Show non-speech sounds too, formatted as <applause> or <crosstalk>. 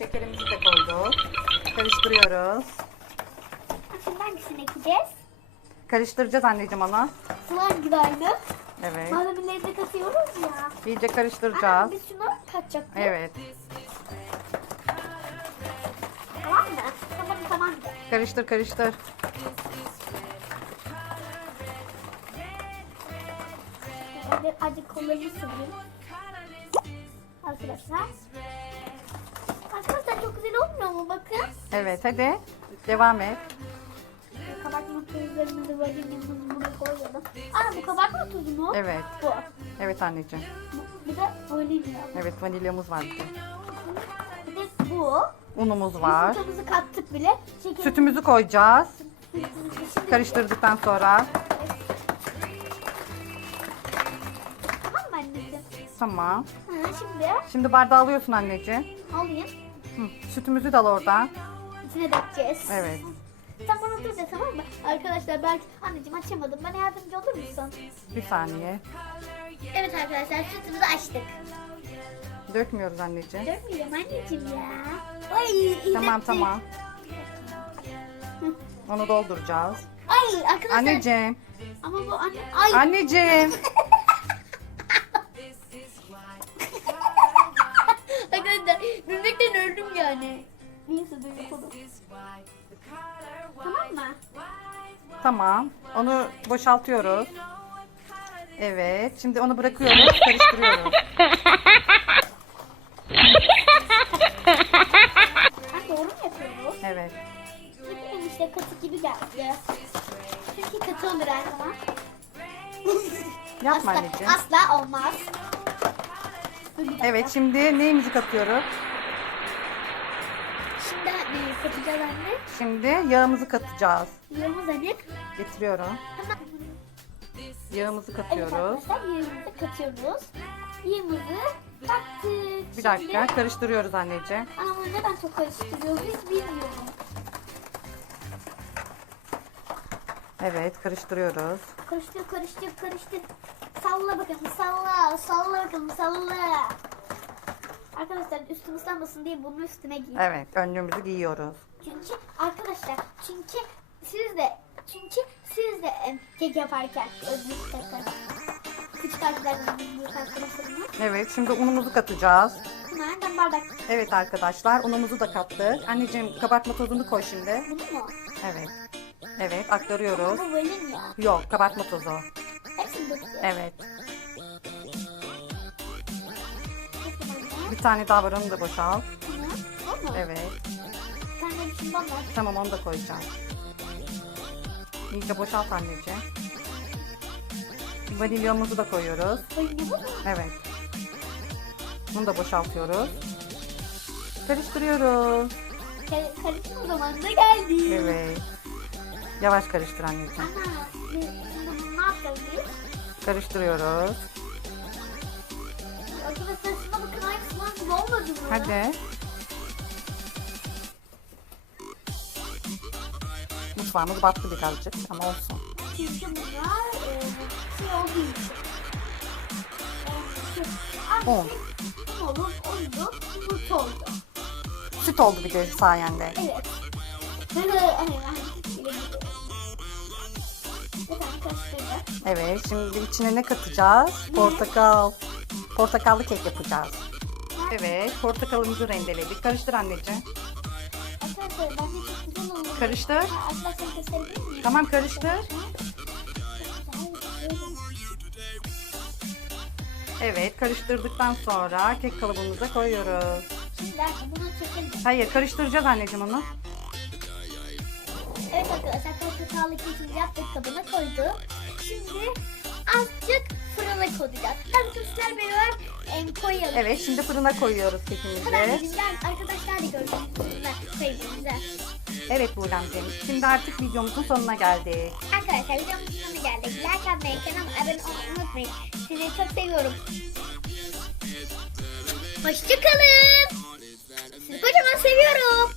Şekerimizi de koyduk. Karıştırıyoruz. Şimdi hangisini ekeceğiz? Karıştıracağız anneciğim onu. Slime gibi aynı. Evet. Malzemeleri de katıyoruz ya. İyice karıştıracağız. biz şunu katacaktık. Evet. Tamam mı? Tamam tamam. Karıştır karıştır. Önce azıcık kollarını sıvayım. Arkadaşlar. Çok güzel olmuyor mu? Bakın. Evet hadi. Devam et. Kabartma koyalım. Aa bu kabartma tuzu mu? Evet. Bu. Evet anneciğim. Bir de vanilya. Evet vanilyamız var bir de. Bir de bu. Unumuz var. Sütümüzü kattık bile. Şeker- Sütümüzü koyacağız. Şimdi- Karıştırdıktan sonra. Tamam mı anneciğim? Tamam. Ha, şimdi Şimdi bardağı alıyorsun anneciğim. alayım. Hı. Sütümüzü de al oradan. İçine dökeceğiz. Evet. Sen bana dur de tamam mı? Arkadaşlar belki anneciğim açamadım. Bana yardımcı olur musun? Bir saniye. Evet arkadaşlar sütümüzü açtık. Dökmüyoruz anneciğim. Dökmeyeceğim anneciğim ya. Ay, Tamam tamam. Onu dolduracağız. Ay arkadaşlar. Anneciğim. Ama bu anne. Ay. Anneciğim. <laughs> arkadaşlar öldüm yani. Neyse dur yapalım. Tamam mı? Tamam. Onu boşaltıyoruz. Evet. Şimdi onu bırakıyoruz. Karıştırıyoruz. <laughs> Ben doğru mu yapıyorum? Evet. Bakın işte katı gibi geldi. Çünkü katı olur her zaman. <laughs> Yapma asla, anneciğim. asla olmaz. Dur bir dakika. Evet. Şimdi neyimizi katıyoruz? Katacağız anne? Şimdi yağımızı katacağız. Yağımız hani. Getiriyorum. Yağımızı katıyoruz. yağımızı katıyoruz. Yağımızı kattık. Bir dakika. Karıştırıyoruz anneciğim. Ama neden çok karıştırıyoruz biz bilmiyorum. Evet. Karıştırıyoruz. Karıştır karıştır karıştır. Salla bakalım salla salla bakalım salla. Arkadaşlar üstüm ıslanmasın diye bunun üstüne giyin. Evet. Önlüğümüzü giyiyoruz. Çünkü arkadaşlar çünkü siz de çünkü siz de kek yaparken özlük takar. Küçük arkadaşlarımız büyük arkadaşlarımız. Evet. Şimdi unumuzu katacağız. Nereden bardak? Evet arkadaşlar. Unumuzu da kattık. Anneciğim kabartma tozunu koy şimdi. Bunu mu? Evet. Evet. Aktarıyoruz. Bu vanilya. Yok. Kabartma tozu. Hepsini döküyor. Evet. Tane daha var onu da boşalt. O mu? Evet. Var. Tamam onu da koyacağım. İyice boşalt anneciğim. Vanilyamızı da koyuyoruz. Bu? Evet. Bunu da boşaltıyoruz. Karıştırıyoruz. Kar- Karışma zamanı da geldi. Evet. Yavaş karıştır anneciğim. Ana, bunu ne yapacağız? Karıştırıyoruz. Arkadaşlar Hadi. Mutfağımız battı birazcık ama olsun. Çünkü bunlar e, şey olduğu için. Oldu. Süt oldu bir de sayende. Evet. Böyle hani. Evet şimdi içine ne katacağız? Portakal. Portakallı kek yapacağız. Evet portakalımızı rendeledik. Karıştır anneciğim. Karıştır. Tamam karıştır. Evet karıştırdıktan sonra kek kalıbımıza koyuyoruz. Hayır karıştıracağız anneciğim onu. Evet arkadaşlar portakallı kekimizi yaptık kabına koyduk. Şimdi azıcık fırına koyacağız. Tabii sizler beraber em, koyalım. Evet şimdi fırına koyuyoruz kekimizi. gel arkadaşlar da görsün. Evet Buğremciğim. Şimdi artık videomuzun sonuna geldik. Arkadaşlar videomuzun sonuna geldik. Like atmayı, kanalıma abone olmayı unutmayın. Sizi çok seviyorum. Hoşçakalın. Sizi kocaman seviyorum.